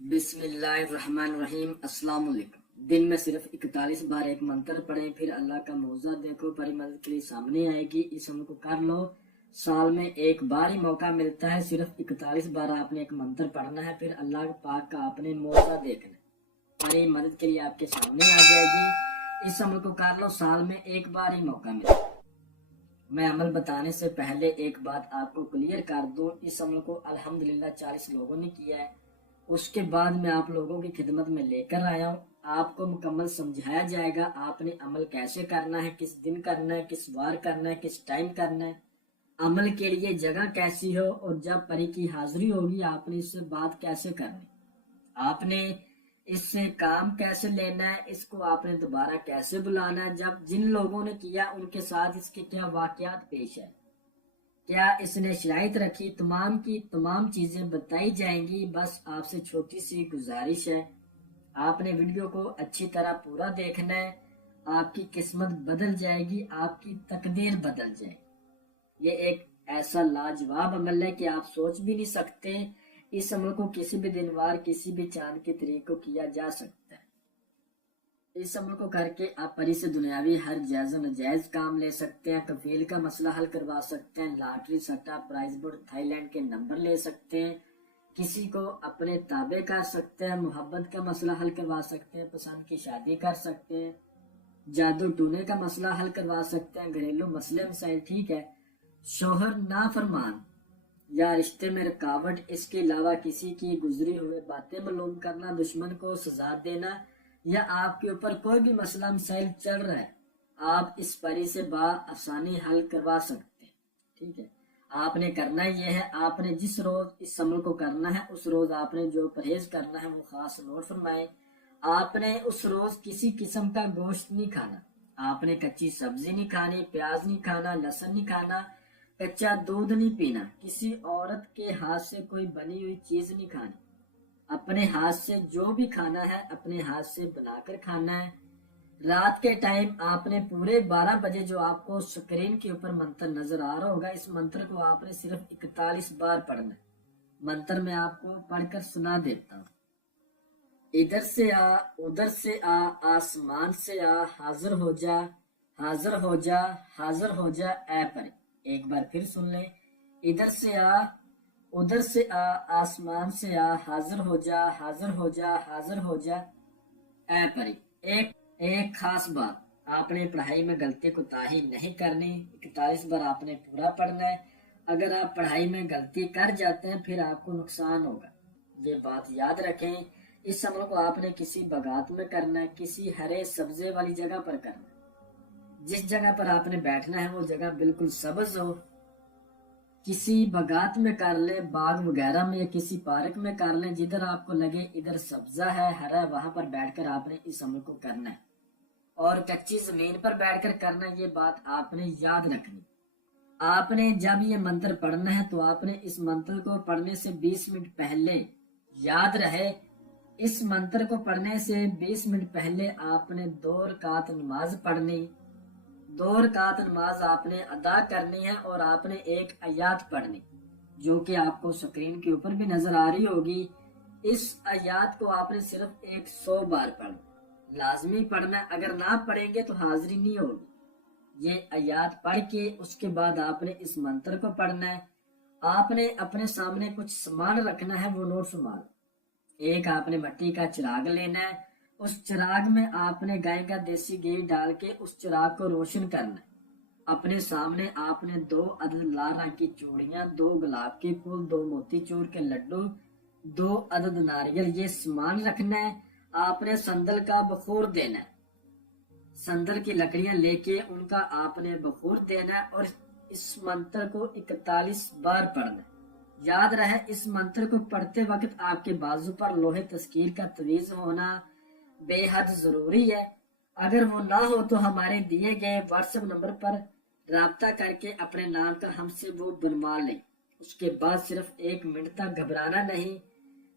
بسم اللہ الرحمن الرحیم۔ السلام علیکم۔ دن میں صرف 41 بار ایک منتر پڑھیں، پھر اللہ کا معجزہ دیکھو، پری مدد کے لیے سامنے آئے گی۔ اس عمل کو کر لو، سال میں ایک بار ہی موقع ملتا ہے، صرف 41 بار آپ نے ایک منتر پڑھنا ہے، پھر اللہ پاک کا آپ نے معجزہ دیکھنا ہے، پری مدد کے لیے آپ کے سامنے آ جائے گی۔ اس عمل کو کر لو، سال میں ایک بار ہی موقع ملتا ہے۔ میں عمل بتانے سے پہلے ایک بات آپ کو کلیئر کر دوں، اس عمل کو الحمدللہ 40 لوگوں نے کیا ہے، اس کے بعد میں آپ لوگوں کی خدمت میں لے کر آیا ہوں۔ آپ کو مکمل سمجھایا جائے گا آپ نے عمل کیسے کرنا ہے، کس دن کرنا ہے، کس وار کرنا ہے، کس ٹائم کرنا ہے، عمل کے لیے جگہ کیسی ہو، اور جب پری کی حاضری ہوگی آپ نے اس سے بات کیسے کرنی، آپ نے اس سے کام کیسے لینا ہے، اس کو آپ نے دوبارہ کیسے بلانا ہے، جن لوگوں نے کیا ان کے ساتھ اس کے کیا واقعات پیش ہے، کیا اس نے شرائط رکھی، تمام کی تمام چیزیں بتائی جائیں گی۔ بس آپ سے چھوٹی سی گزارش ہے، آپ نے ویڈیو کو اچھی طرح پورا دیکھنا ہے، آپ کی قسمت بدل جائے گی، آپ کی تقدیر بدل جائے گی۔ یہ ایک ایسا لاجواب عمل ہے کہ آپ سوچ بھی نہیں سکتے، اس عمل کو کسی بھی دن وار کسی بھی چاند کے طریق کو کیا جا سکتا ہے۔ اس عمل کو کر کے آپ پری سے دنیاوی ہر جائز و ناجائز کام لے سکتے ہیں، کفیل کا مسئلہ حل کروا سکتے ہیں، لاٹری سٹا پرائز بورڈ تھائی لینڈ کے نمبر لے سکتے ہیں، کسی کو اپنے تابع کر سکتے ہیں، محبت کا مسئلہ حل کروا سکتے ہیں، پسند کی شادی کر سکتے ہیں، جادو ٹونے کا مسئلہ حل کروا سکتے ہیں، گھریلو مسئلے مسائل ٹھیک ہے، شوہر نافرمان یا رشتے میں رکاوٹ، اس کے علاوہ کسی کی گزری ہوئے باتیں معلوم کرنا، دشمن کو سزا دینا، یا آپ کے اوپر کوئی بھی مسئلہ مسائل چل رہا ہے، آپ اس پری سے بآسانی حل کروا سکتے ہیں۔ ٹھیک ہے، آپ نے کرنا یہ ہے، آپ نے جس روز اس عمل کو کرنا ہے اس روز آپ نے جو پرہیز کرنا ہے وہ خاص نوٹ فرمائیں۔ آپ نے اس روز کسی قسم کا گوشت نہیں کھانا، آپ نے کچی سبزی نہیں کھانی، پیاز نہیں کھانا، لہسن نہیں کھانا، کچا دودھ نہیں پینا، کسی عورت کے ہاتھ سے کوئی بنی ہوئی چیز نہیں کھانی، اپنے ہاتھ سے جو بھی کھانا ہے اپنے ہاتھ سے بنا کر کھانا ہے۔ رات کے ٹائم آپ نے پورے 12 بجے جو آپ کو سکرین کے اوپر منتر نظر آ رہا ہوگا، اس منتر کو آپ نے صرف 41 بار پڑھنا ہے۔ منتر میں آپ کو پڑھ کر سنا دیتا ہوں۔ ادھر سے آ، ادھر سے آ، آسمان سے آ، حاضر ہو جا، حاضر ہو جا، حاضر ہو جا اے پری۔ ایک بار پھر سن لیں، ادھر سے آ، ادھر سے آ، آسمان سے آ، حاضر ہو جا، حاضر ہو جا، حاضر ہو جا اے پری۔ ایک خاص بات، آپ نے پڑھائی میں غلطی کوتاہی نہیں کرنی، 41 بار آپ نے پورا پڑھنا ہے۔ اگر آپ پڑھائی میں غلطی کر جاتے ہیں پھر آپ کو نقصان ہوگا، یہ بات یاد رکھیں۔ اس عمل کو آپ نے کسی بغات میں کرنا ہے، کسی ہرے سبزے والی جگہ پر کرنا ہے، جس جگہ پر آپ نے بیٹھنا ہے وہ جگہ بالکل سبز ہو، کسی بغات میں کر لیں، باغ وغیرہ میں یا کسی پارک میں کر لیں، جدھر آپ کو لگے ادھر سبزہ ہے، ہرا ہے، وہاں پر بیٹھ کر آپ نے اس عمل کو کرنا ہے، اور کچی زمین پر بیٹھ کر کرنا ہے، یہ بات آپ نے یاد رکھنی۔ آپ نے جب یہ منتر پڑھنا ہے تو آپ نے اس منتر کو پڑھنے سے 20 منٹ پہلے، یاد رہے اس منتر کو پڑھنے سے 20 منٹ پہلے آپ نے 2 رکعت نماز پڑھنی، 2 رکعت نماز آپ نے ادا کرنی ہے، اور آپ نے ایک آیات پڑھنی جو کہ آپ کو سکرین کے اوپر بھی نظر آ رہی ہوگی۔ اس آیات کو آپ نے صرف 100 بار پڑھنا، لازمی پڑھنا ہے، اگر نہ پڑھیں گے تو حاضری نہیں ہوگی۔ یہ آیات پڑھ کے اس کے بعد آپ نے اس منتر کو پڑھنا ہے۔ آپ نے اپنے سامنے کچھ سامان رکھنا ہے، وہ نوٹ فرما لو۔ ایک آپ نے مٹی کا چراغ لینا ہے، اس چراغ میں آپ نے گائے کا دیسی گھی ڈال کے اس چراغ کو روشن کرنا ہے۔ اپنے سامنے آپ نے 2 عدد لال رنگ کی چوڑیاں، 2 گلاب کے پھول، 2 موتی چور کے لڈو، 2 عدد ناریل، یہ سامان رکھنا ہے۔ آپ نے سندل کا بخور دینا ہے، سندل کی لکڑیاں لے کے ان کا آپ نے بخور دینا ہے، اور اس منتر کو 41 بار پڑھنا ہے۔ یاد رہے اس منتر کو پڑھتے وقت آپ کے بازو پر لوہے تذکیر کا تعویذ ہونا بے حد ضروری ہے۔ اگر وہ نہ ہو تو ہمارے دیے گئے واٹس ایپ نمبر پر رابطہ کر کے اپنے نام کا ہم سے وہ بنوا لیں۔ اس کے بعد صرف 1 منٹ تک گھبرانا نہیں،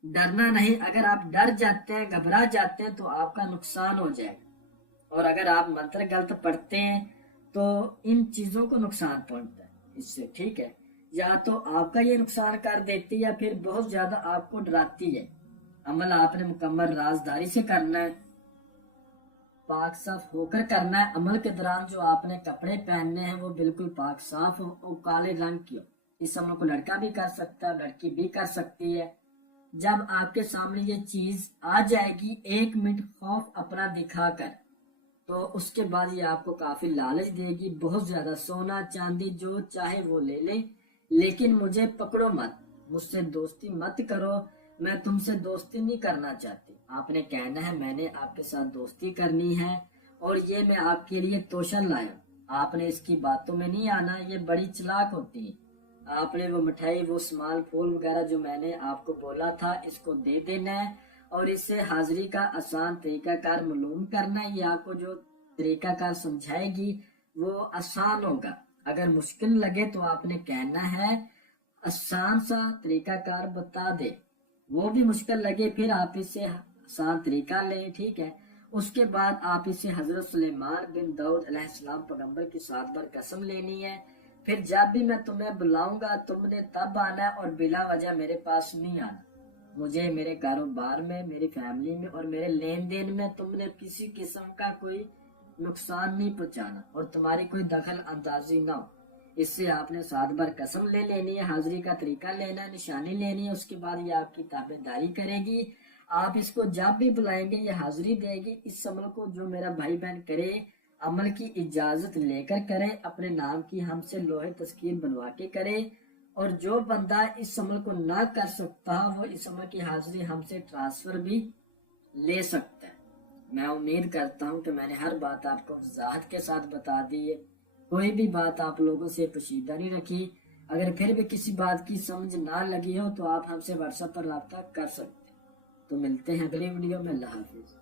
ڈرنا نہیں۔ اگر آپ ڈر جاتے ہیں، گھبرا جاتے ہیں تو آپ کا نقصان ہو جائے گا، اور اگر آپ منتر غلط پڑھتے ہیں تو ان چیزوں کو نقصان پہنچتا ہے اس سے۔ ٹھیک ہے، یا تو آپ کا یہ نقصان کر دیتی ہے یا پھر بہت زیادہ آپ کو ڈراتی ہے۔ عمل آپ نے مکمل رازداری سے کرنا ہے، پاک صاف ہو کر کرنا ہے۔ عمل کے دوران جو آپ نے کپڑے پہننے ہیں وہ بالکل پاک صاف ہو اور کالے رنگ کی ہو۔ اس عمل کو لڑکا بھی کر سکتا ہے، لڑکی بھی کر سکتی ہے۔ جب آپ کے سامنے یہ چیز آ جائے گی 1 منٹ خوف اپنا دکھا کر، تو اس کے بعد یہ آپ کو کافی لالچ دے گی، بہت زیادہ سونا چاندی جو چاہے وہ لے لے، لیکن مجھے پکڑو مت، مجھ سے دوستی مت کرو، میں تم سے دوستی نہیں کرنا چاہتی۔ آپ نے کہنا ہے میں نے آپ کے ساتھ دوستی کرنی ہے اور یہ میں آپ کے لیے توشن لایا۔ آپ نے اس کی باتوں میں نہیں آنا، یہ بڑی چلاک ہوتی ہے۔ آپ نے وہ مٹھائی، وہ سمال پھول وغیرہ جو میں نے آپ کو بولا تھا اس کو دے دینا ہے اور اس سے حاضری کا آسان طریقہ کار معلوم کرنا ہے۔ یہ آپ کو جو طریقہ کار سمجھائے گی وہ آسان ہوگا۔ اگر مشکل لگے تو آپ نے کہنا ہے آسان سا طریقہ کار بتا دے، وہ بھی مشکل لگے پھر آپ اس سے آسان طریقہ لیں، ٹھیک ہے۔ اس کے بعد آپ اس سے حضرت سلیمان بن داؤد علیہ السلام پیغمبر کی 7 بار قسم لینی ہے، پھر جب بھی میں تمہیں بلاؤں گا تم نے تب آنا ہے اور بلا وجہ میرے پاس نہیں آنا۔ مجھے میرے کاروبار میں، میری فیملی میں اور میرے لین دین میں تم نے کسی قسم کا کوئی نقصان نہیں پہنچانا اور تمہاری کوئی دخل اندازی نہ ہو۔ اس سے آپ نے 7 بار قسم لے لینی ہے، حاضری کا طریقہ لینا ہے، نشانی لینی ہے، اس کے بعد یہ آپ کی تابع داری کرے گی۔ آپ اس کو جب بھی بلائیں گے یہ حاضری دے گی۔ اس عمل کو جو میرا بھائی بہن کرے، عمل کی اجازت لے کر کرے، اپنے نام کی ہم سے لوہے تذکیر بنوا کے کرے، اور جو بندہ اس عمل کو نہ کر سکتا وہ اس عمل کی حاضری ہم سے ٹرانسفر بھی لے سکتا ہے۔ میں امید کرتا ہوں کہ میں نے ہر بات آپ کو وضاحت کے ساتھ بتا دی ہے، کوئی بھی بات آپ لوگوں سے پوشیدہ نہیں رکھی۔ اگر پھر بھی کسی بات کی سمجھ نہ لگی ہو تو آپ ہم سے واٹس ایپ پر رابطہ کر سکتے ہیں۔ تو ملتے ہیں اگلی ویڈیو میں، اللہ حافظ۔